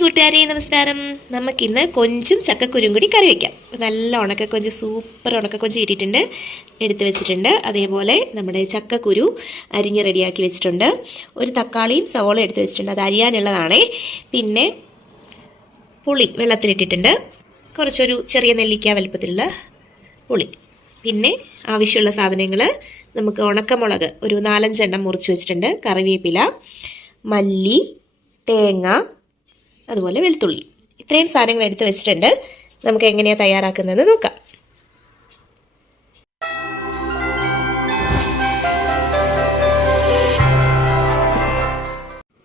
കൂട്ടുകാരെ നമസ്കാരം. നമുക്കിന്ന് കൊഞ്ചും ചക്കക്കുരും കൂടി കറി വയ്ക്കാം. നല്ല ഉണക്കക്കൊഞ്ച്, സൂപ്പർ ഉണക്കക്കൊഞ്ച് കിട്ടിയിട്ടുണ്ട്, എടുത്ത് വെച്ചിട്ടുണ്ട്. അതേപോലെ നമ്മുടെ ചക്കക്കുരു അരിഞ്ഞ് റെഡിയാക്കി വെച്ചിട്ടുണ്ട്. ഒരു തക്കാളിയും സവോളയും എടുത്ത് വെച്ചിട്ടുണ്ട്, അത് അരിയാനുള്ളതാണേ. പിന്നെ പുളി വെള്ളത്തിലിട്ടിട്ടുണ്ട്, കുറച്ചൊരു ചെറിയ നെല്ലിക്ക വലുപ്പത്തിലുള്ള പുളി. പിന്നെ ആവശ്യമുള്ള സാധനങ്ങൾ നമുക്ക് ഉണക്കമുളക് ഒരു 4-5 എണ്ണം മുറിച്ച് വെച്ചിട്ടുണ്ട്, കറിവേപ്പില, മല്ലി, തേങ്ങ, അതുപോലെ വെളുത്തുള്ളി. ഇത്രയും സാധനങ്ങൾ എടുത്ത് വെച്ചിട്ടുണ്ട്. നമുക്ക് എങ്ങനെയാണ് തയ്യാറാക്കുന്നതെന്ന് നോക്കാം.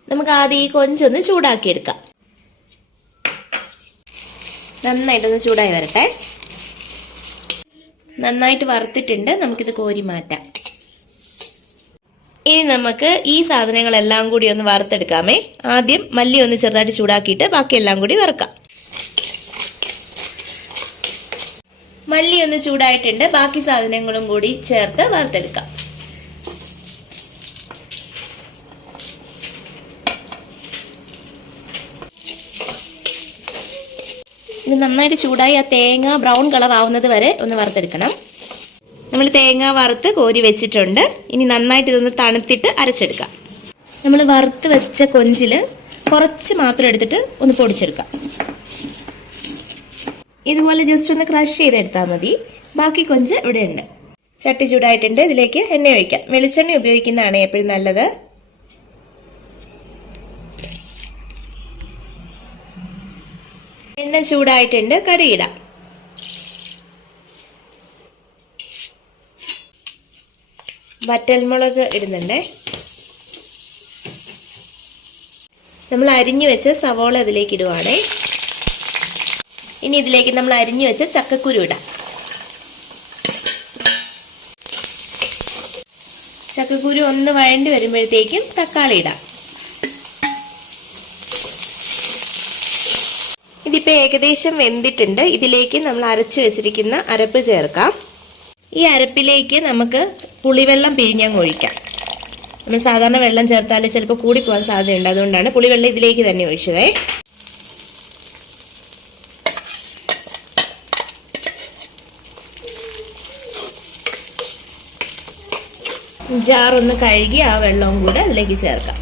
നമുക്ക് ആദ്യം ഈ കൊഞ്ചൊന്ന് ചൂടാക്കിയെടുക്കാം. നന്നായിട്ടൊന്ന് ചൂടായി വരട്ടെ. നന്നായിട്ട് വറുത്തിട്ടുണ്ട്, നമുക്കിത് കോരി മാറ്റാം. ഇനി നമുക്ക് ഈ സാധനങ്ങളെല്ലാം കൂടി ഒന്ന് വറുത്തെടുക്കാമേ. ആദ്യം മല്ലി ഒന്ന് ചെറുതായിട്ട് ചൂടാക്കിയിട്ട് ബാക്കിയെല്ലാം കൂടി വറുക്കാം. മല്ലി ഒന്ന് ചൂടായിട്ടുണ്ട്, ബാക്കി സാധനങ്ങളും കൂടി ചേർത്ത് വറുത്തെടുക്കാം. ഇത് നന്നായിട്ട് ചൂടായി ആ തേങ്ങ ബ്രൗൺ കളർ ആവുന്നത് വരെ ഒന്ന് വറുത്തെടുക്കണം. നമ്മൾ തേങ്ങ വറുത്ത് കോരി വെച്ചിട്ടുണ്ട്. ഇനി നന്നായിട്ട് ഇതൊന്ന് തണുത്തിട്ട് അരച്ചെടുക്കാം. നമ്മൾ വറുത്ത് വെച്ച കൊഞ്ചിൽ കുറച്ച് മാത്രം എടുത്തിട്ട് ഒന്ന് പൊടിച്ചെടുക്കാം. ഇതുപോലെ ജസ്റ്റ് ഒന്ന് ക്രഷ് ചെയ്തെടുത്താൽ മതി. ബാക്കി കൊഞ്ച് ഇവിടെ ഉണ്ട്. ചട്ടി ചൂടായിട്ടുണ്ട്, ഇതിലേക്ക് എണ്ണ ഒഴിക്കാം. വെളിച്ചെണ്ണ ഉപയോഗിക്കുന്നതാണ് എപ്പോഴും നല്ലത്. എണ്ണ ചൂടായിട്ടുണ്ട്, കടുകിടാം. വറ്റൽമുളക് ഇടുന്നുണ്ടേ. നമ്മൾ അരിഞ്ഞു വെച്ച സവോള ഇതിലേക്ക് ഇടുവാണേ. ഇനി ഇതിലേക്ക് നമ്മൾ അരിഞ്ഞു വെച്ച ചക്കക്കുരു ഇടാം. ചക്കക്കുരു ഒന്ന് വഴണ്ടി വരുമ്പോഴത്തേക്കും തക്കാളി ഇടാം. ഇതിപ്പോൾ ഏകദേശം വെന്തിട്ടുണ്ട്. ഇതിലേക്ക് നമ്മൾ അരച്ചു വെച്ചിരിക്കുന്ന അരപ്പ് ചേർക്കാം. ഈ അരപ്പിലേക്ക് നമുക്ക് പുളിവെള്ളം പിഴിഞ്ഞങ്ങ് ഒഴിക്കാം. നമ്മൾ സാധാരണ വെള്ളം ചേർത്താൽ ചിലപ്പോൾ കൂടിപ്പോകാൻ സാധ്യതയുണ്ട്, അതുകൊണ്ടാണ് പുളിവെള്ളം ഇതിലേക്ക് തന്നെ ഒഴിച്ചതേ. ജാറൊന്ന് കഴുകി ആ വെള്ളവും കൂടെ അതിലേക്ക് ചേർക്കാം.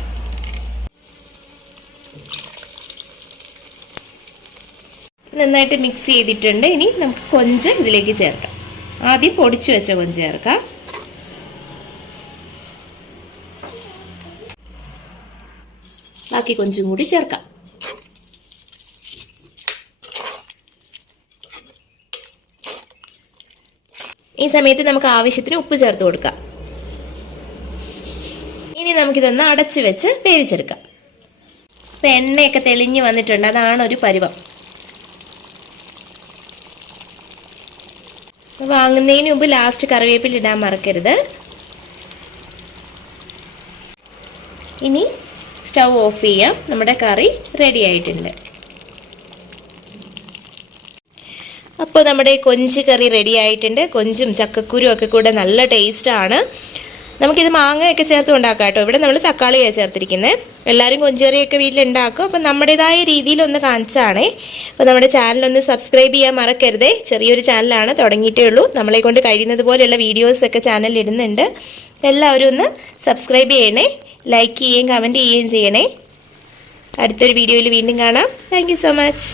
നന്നായിട്ട് മിക്സ് ചെയ്തിട്ടുണ്ട്. ഇനി നമുക്ക് കൊഞ്ച് ഇതിലേക്ക് ചേർക്കാം. ആദ്യം പൊടിച്ചു വെച്ച കൊഞ്ച് ചേർക്കാം. ബാക്കി കൊഞ്ചും കൂടി ചേർക്കാം. ഈ സമയത്ത് നമുക്ക് ആവശ്യത്തിന് ഉപ്പ് ചേർത്ത് കൊടുക്കാം. ഇനി നമുക്കിതൊന്ന് അടച്ചു വെച്ച് വേവിച്ചെടുക്കാം. ഇപ്പം എണ്ണയൊക്കെ തെളിഞ്ഞ് വന്നിട്ടുണ്ട്, അതാണ് ഒരു പരുവം. വാങ്ങുന്നതിന് മുമ്പ് ലാസ്റ്റ് കറിവേപ്പില ഇടാൻ മറക്കരുത്. ഇനി സ്റ്റൗ ഓഫ് ചെയ്യാം. നമ്മുടെ കറി റെഡി ആയിട്ടുണ്ട്. അപ്പോൾ നമ്മുടെ കൊഞ്ച് കറി റെഡി ആയിട്ടുണ്ട്. കൊഞ്ചും ചക്കക്കുരും ഒക്കെ കൂടെ നല്ല ടേസ്റ്റാണ്. നമുക്കിത് മാങ്ങയൊക്കെ ചേർത്ത് ഉണ്ടാക്കാം കേട്ടോ. ഇവിടെ നമ്മൾ തക്കാളിയാണ് ചേർത്തിരിക്കുന്നത്. എല്ലാവരും കൊഞ്ചുകറിയൊക്കെ വീട്ടിലുണ്ടാക്കും. അപ്പം നമ്മുടേതായ രീതിയിലൊന്ന് കാണിച്ചാണേ. അപ്പോൾ നമ്മുടെ ചാനലൊന്ന് സബ്സ്ക്രൈബ് ചെയ്യാൻ മറക്കരുതേ. ചെറിയൊരു ചാനലാണ്, തുടങ്ങിയിട്ടേ ഉള്ളൂ. നമ്മളെ കൊണ്ട് കഴിയുന്നത് പോലെയുള്ള വീഡിയോസൊക്കെ ചാനലിൽ ഇടുന്നുണ്ട്. എല്ലാവരും ഒന്ന് സബ്സ്ക്രൈബ് ചെയ്യണേ, ലൈക്ക് ചെയ്യുകയും കമൻറ്റ് ചെയ്യുകയും ചെയ്യണേ. അടുത്തൊരു വീഡിയോയിൽ വീണ്ടും കാണാം. Thank you so much.